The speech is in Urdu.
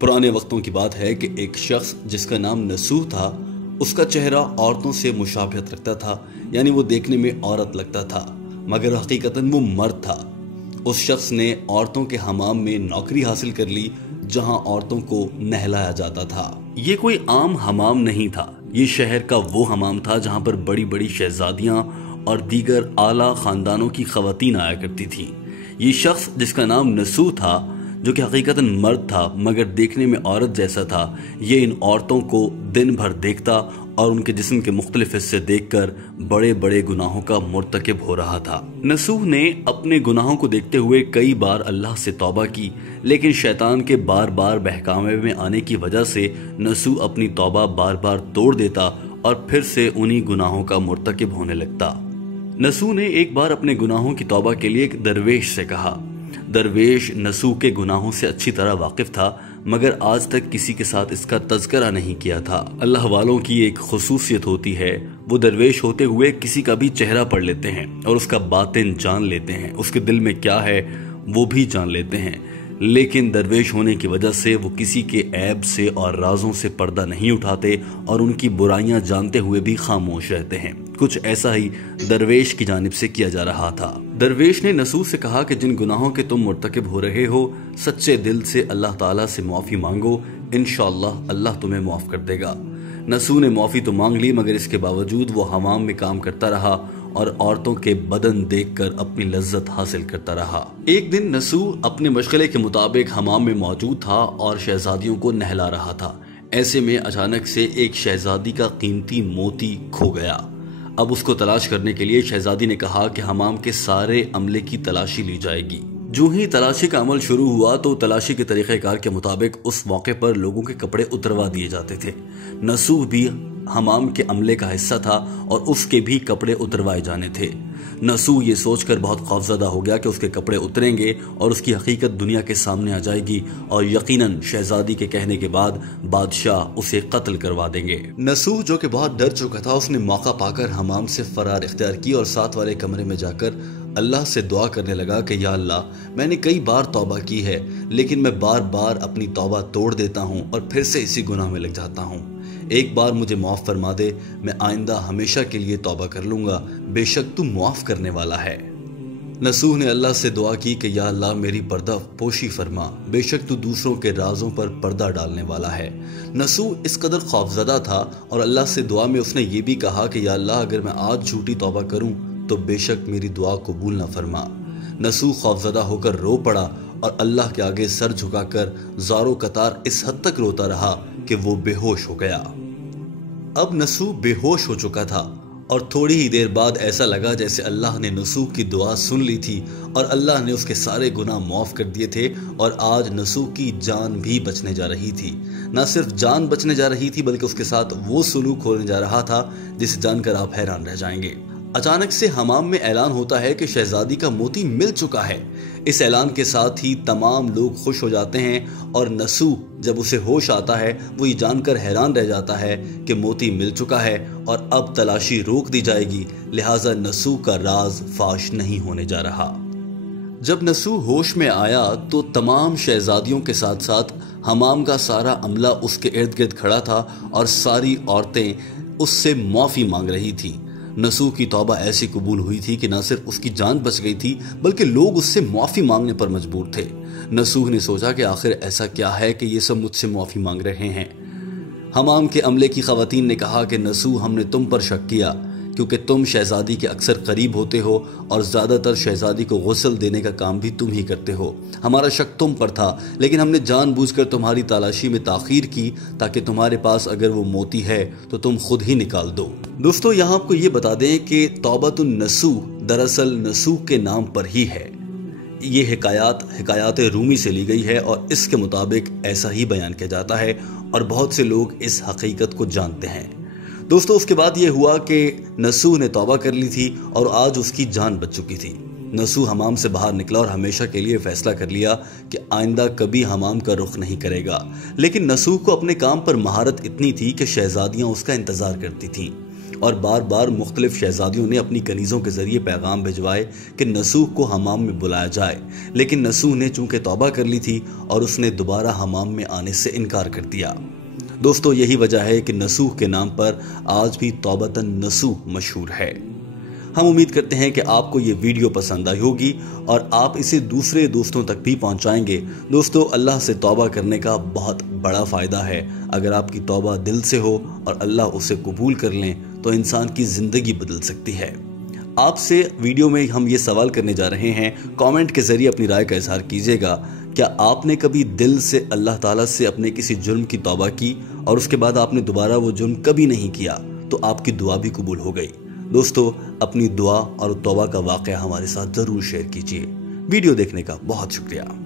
پرانے وقتوں کی بات ہے کہ ایک شخص جس کا نام نسوح تھا، اس کا چہرہ عورتوں سے مشابہت رکھتا تھا، یعنی وہ دیکھنے میں عورت لگتا تھا مگر حقیقتاً وہ مرد تھا۔ اس شخص نے عورتوں کے حمام میں نوکری حاصل کر لی جہاں عورتوں کو نہلایا جاتا تھا۔ یہ کوئی عام حمام نہیں تھا، یہ شہر کا وہ حمام تھا جہاں پر بڑی بڑی شہزادیاں اور دیگر اعلیٰ خاندانوں کی خواتین آیا کرتی تھیں۔ یہ شخص جس کا نام نسوح تھا، جو کہ حقیقتاً مرد تھا مگر دیکھنے میں عورت جیسا تھا، یہ ان عورتوں کو دن بھر دیکھتا اور ان کے جسم کے مختلف حصے دیکھ کر بڑے بڑے گناہوں کا مرتکب ہو رہا تھا۔ نسوح نے اپنے گناہوں کو دیکھتے ہوئے کئی بار اللہ سے توبہ کی، لیکن شیطان کے بار بار بہکاوے میں آنے کی وجہ سے نسوح اپنی توبہ بار بار توڑ دیتا اور پھر سے انہی گناہوں کا مرتکب ہونے لگتا۔ نسوح نے ایک بار اپنے گناہوں کی توبہ کے لیے ایک درویش سے کہا۔ درویش نسوح کے گناہوں سے اچھی طرح واقف تھا مگر آج تک کسی کے ساتھ اس کا تذکرہ نہیں کیا تھا۔ اللہ والوں کی ایک خصوصیت ہوتی ہے، وہ درویش ہوتے ہوئے کسی کا بھی چہرہ پڑھ لیتے ہیں اور اس کا باطن جان لیتے ہیں، اس کے دل میں کیا ہے وہ بھی جان لیتے ہیں، لیکن درویش ہونے کی وجہ سے وہ کسی کے عیب سے اور رازوں سے پردہ نہیں اٹھاتے اور ان کی برائیاں جانتے ہوئے بھی خاموش رہتے ہیں۔ کچھ ایسا ہی درویش کی جانب سے کیا جا رہا تھا۔ درویش نے نسوح سے کہا کہ جن گناہوں کے تم مرتکب ہو رہے ہو، سچے دل سے اللہ تعالیٰ سے معافی مانگو، انشاءاللہ اللہ تمہیں معاف کر دے گا۔ نسوح نے معافی تو مانگ لی مگر اس کے باوجود وہ حمام میں کام کرتا رہا اور عورتوں کے بدن دیکھ کر اپنی لذت حاصل کرتا رہا۔ ایک دن نسوح اپنے مشغلے کے مطابق حمام میں موجود تھا اور شہزادیوں کو نہلا رہا تھا۔ ایسے میں اچانک سے ایک شہزادی کا قیمتی موتی کھو گیا۔ اب اس کو تلاش کرنے کے لیے شہزادی نے کہا کہ حمام کے سارے عملے کی تلاشی لی جائے گی۔ جو ہی تلاشی کا عمل شروع ہوا تو تلاشی کے طریقہ کار کے مطابق اس موقع پر لوگوں کے کپڑے اتروا دیے جاتے تھے۔ نسوح بھی حمام کے عملے کا حصہ تھا اور اس کے بھی کپڑے اتروائے جانے تھے۔ نسوح یہ سوچ کر بہت خوفزدہ ہو گیا کہ اس کے کپڑے اتریں گے اور اس کی حقیقت دنیا کے سامنے آ جائے گی اور یقیناً شہزادی کے کہنے کے بعد بادشاہ اسے قتل کروا دیں گے۔ نسوح جو کہ بہت ڈر چکا تھا، اس نے موقع پا کر حمام سے فرار اختیار کی اور ساتھ والے کمرے میں جا کر اللہ سے دعا کرنے لگا کہ یا اللہ، میں نے کئی بار توبہ کی ہے لیکن میں بار بار اپنی توبہ توڑ دیتا ہوں اور پھر سے اسی گناہ میں لگ جاتا ہوں۔ ایک بار مجھے معاف فرما دے، میں آئندہ ہمیشہ کے لیے توبہ کر لوں گا، بے شک تو معاف کرنے والا ہے۔ نسوح نے اللہ سے دعا کی کہ یا اللہ میری پردہ پوشی فرما، بے شک تو دوسروں کے رازوں پر پردہ ڈالنے والا ہے۔ نسوح اس قدر خوفزدہ تھا اور اللہ سے دعا میں اس نے یہ بھی کہا کہ یا اللہ اگر میں آج جھوٹی توبہ کروں تو بے شک میری دعا قبول نہ فرما۔ نسوح خوفزدہ ہو کر رو پڑا اور اللہ کے آگے سر جھکا کر زارو قطار اس حد تک روتا رہا کہ وہ بے ہوش ہو گیا۔ اب نسوح بے ہوش ہو چکا تھا اور تھوڑی ہی دیر بعد ایسا لگا جیسے اللہ نے نسوح کی دعا سن لی تھی اور اللہ نے اس کے سارے گناہ معاف کر دیے تھے اور آج نسوح کی جان بھی بچنے جا رہی تھی۔ نہ صرف جان بچنے جا رہی تھی بلکہ اس کے ساتھ وہ سلوک ہونے جا رہا تھا جسے جان کر آپ حیران رہ جائیں گے۔ اچانک سے حمام میں اعلان ہوتا ہے کہ شہزادی کا موتی مل چکا ہے۔ اس اعلان کے ساتھ ہی تمام لوگ خوش ہو جاتے ہیں اور نسوح جب اسے ہوش آتا ہے وہ یہ جان کر حیران رہ جاتا ہے کہ موتی مل چکا ہے اور اب تلاشی روک دی جائے گی، لہٰذا نسوح کا راز فاش نہیں ہونے جا رہا۔ جب نسوح ہوش میں آیا تو تمام شہزادیوں کے ساتھ ساتھ حمام کا سارا عملہ اس کے ارد گرد کھڑا تھا اور ساری عورتیں اس سے معافی مانگ رہی تھیں۔ نسوح کی توبہ ایسی قبول ہوئی تھی کہ نہ صرف اس کی جان بچ گئی تھی بلکہ لوگ اس سے معافی مانگنے پر مجبور تھے۔ نسوح نے سوچا کہ آخر ایسا کیا ہے کہ یہ سب مجھ سے معافی مانگ رہے ہیں۔ حمام کے عملے کی خواتین نے کہا کہ نسوح ہم نے تم پر شک کیا کیونکہ تم شہزادی کے اکثر قریب ہوتے ہو اور زیادہ تر شہزادی کو غسل دینے کا کام بھی تم ہی کرتے ہو۔ ہمارا شک تم پر تھا لیکن ہم نے جان بوجھ کر تمہاری تلاشی میں تاخیر کی تاکہ تمہارے پاس اگر وہ موتی ہے تو تم خود ہی نکال دو۔ دوستو یہاں آپ کو یہ بتا دیں کہ توبۃ النسوح دراصل نسوح کے نام پر ہی ہے۔ یہ حکایات رومی سے لی گئی ہے اور اس کے مطابق ایسا ہی بیان کیا جاتا ہے اور بہت سے لوگ اس حقیقت کو جانتے ہیں۔ دوستو اس کے بعد یہ ہوا کہ نسوح نے توبہ کر لی تھی اور آج اس کی جان بچ چکی تھی۔ نسوح حمام سے باہر نکلا اور ہمیشہ کے لیے فیصلہ کر لیا کہ آئندہ کبھی حمام کا رخ نہیں کرے گا، لیکن نسوح کو اپنے کام پر مہارت اتنی تھی کہ شہزادیاں اس کا انتظار کرتی تھیں۔ اور بار بار مختلف شہزادیوں نے اپنی کنیزوں کے ذریعے پیغام بھجوائے کہ نسوح کو حمام میں بلایا جائے، لیکن نسوح نے چونکہ توبہ کر لی تھی اور اس نے دوبارہ حمام میں آنے سے انکار کر دیا۔ دوستو، یہی وجہ ہے کہ نسوح کے نام پر آج بھی توبتاً نسوح مشہور ہے۔ ہم امید کرتے ہیں کہ آپ کو یہ ویڈیو پسند آئی ہوگی اور آپ اسے دوسرے دوستوں تک بھی پہنچائیں گے۔ دوستو، اللہ سے توبہ کرنے کا بہت بڑا فائدہ ہے۔ اگر آپ کی توبہ دل سے ہو اور اللہ اسے قبول کر لیں تو انسان کی زندگی بدل سکتی ہے۔ آپ سے ویڈیو میں ہم یہ سوال کرنے جا رہے ہیں، کامنٹ کے ذریعے اپنی رائے کا اظہار کیجیے گا، کیا آپ نے کبھی دل سے اللہ تعالیٰ سے اپنے کسی جرم کی توبہ کی اور اس کے بعد آپ نے دوبارہ وہ جرم کبھی نہیں کیا تو آپ کی دعا بھی قبول ہو گئی؟ دوستو، اپنی دعا اور توبہ کا واقعہ ہمارے ساتھ ضرور شیئر کیجیے۔ ویڈیو دیکھنے کا بہت شکریہ۔